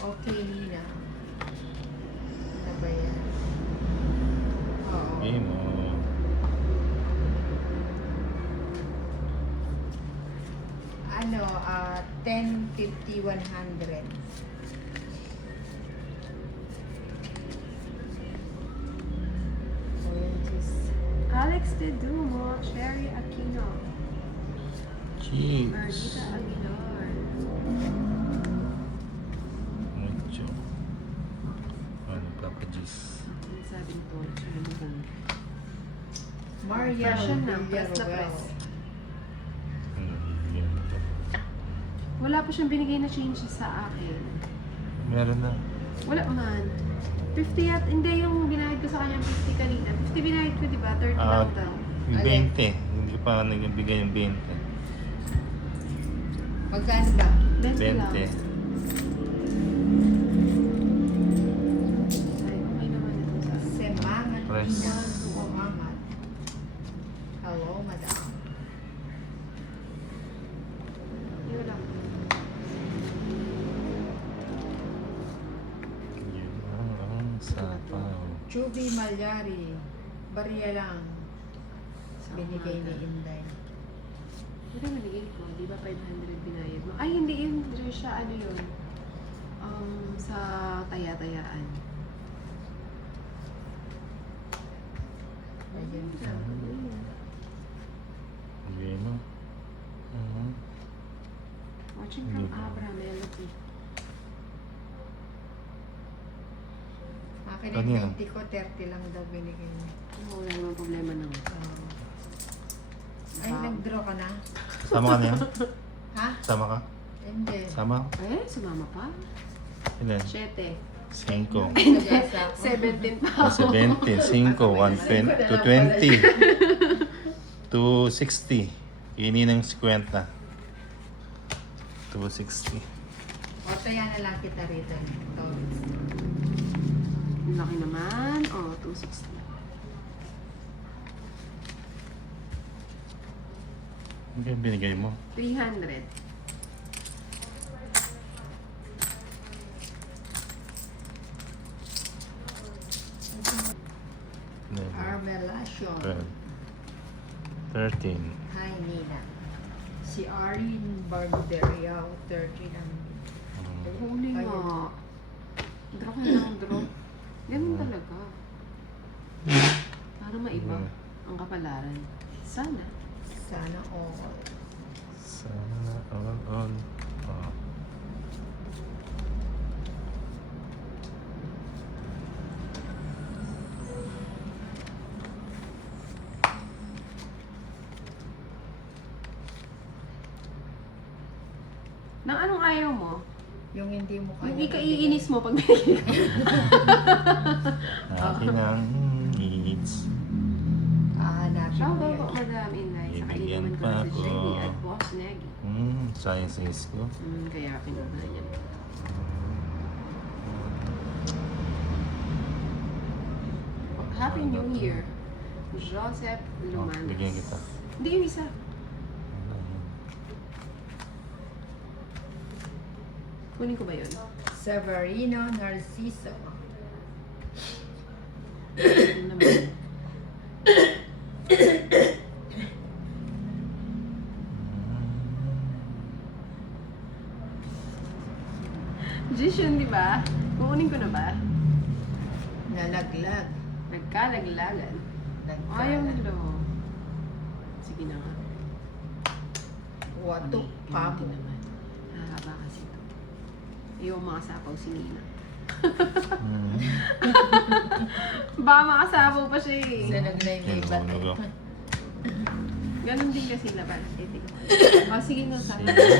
Okay na. Ano ba yan? Oo. Game mo. Ano, 10, 50, 100. So, yun, just... Alex De Dumo, Sherry Aquino, Cheese. Margita Aguilar. Mucho. Ano, Papa Juice. Ang sabi nito, sumubukan. Maria Fresh yan na, Villa press na Roel. press. Yan. Wala pa siyang binigay na change sa akin. Meron na. Wala man. 50 at hindi yung binayad ko sa kanya 50 kanina. 50 binayad ko, di ba? 30 Ah, lang daw. Yung Alin? 20. Hindi pa nagbigay yung 20. Magkano ba? 20 lang. 20. Ay, okay naman ito sa akin. Semangat Press. Ina Muhammad. Hello, madam. Yun lang. Yun ang sapaw. Chubby Malyari. Barya lang. Binigay ni Inday. Ano binigay ko? Di ba 500 binayad mo? Ay, hindi yun. Siya, ano yun? Sa taya-tayaan. Ayun. Game mo. Watching from Abra, Melody. Akin Ano yan? ang 20 ko, 30 lang daw binigay niya. Wala namang problema nang. Ay, nag-draw ka na? Sama ka na yan? Ha? Sama ka? Hindi. Sama? Eh, sumama pa? Ilan? 7. 5. Nagasa ako. 17 pa. 70, 5, 120, 220, 260. Ini ng 50. 260. O, taya na lang kita rito. Taurus. Ang laki naman. Oh, 260. Ano yung binigay mo? 300. Armelation. 13. Hi, Nina. Si Arin Barberiao, 30 lang. Huli nga. Draw ka lang, draw. Ganun talaga. Para maiba ang kapalaran. Sana. Sana all. Sana all. Oh. Nang anong ayaw mo? Yung hindi mo kaya. Yung ikaiinis mo pag binigay ko. Akin ang needs. Hanapin Shout mo out yun. po, Madam Inday. Sa Bibigyan kailiman ko pa na sa ako. Jenny at Boss Neggy. Sciences ko. Kaya pinuha niya. Happy New Year. Joseph Oh, Lumanas. bigyan kita. Hindi yung isa. Kunin ko ba yun? Severino Narciso. Yun naman. Just yun, di ba? Kukunin ko na ba? Nalaglag. Nagkalaglagan. Ayaw nilo. Sige na nga. Wato Hindi pamo. naman. Hahaba kasi ito. Ayaw makasapaw si Nina. Baka makasapaw pa siya eh. Sunog na yung may bato. Sunog. Ganon din kasi laban. O, sige na sana. Sige.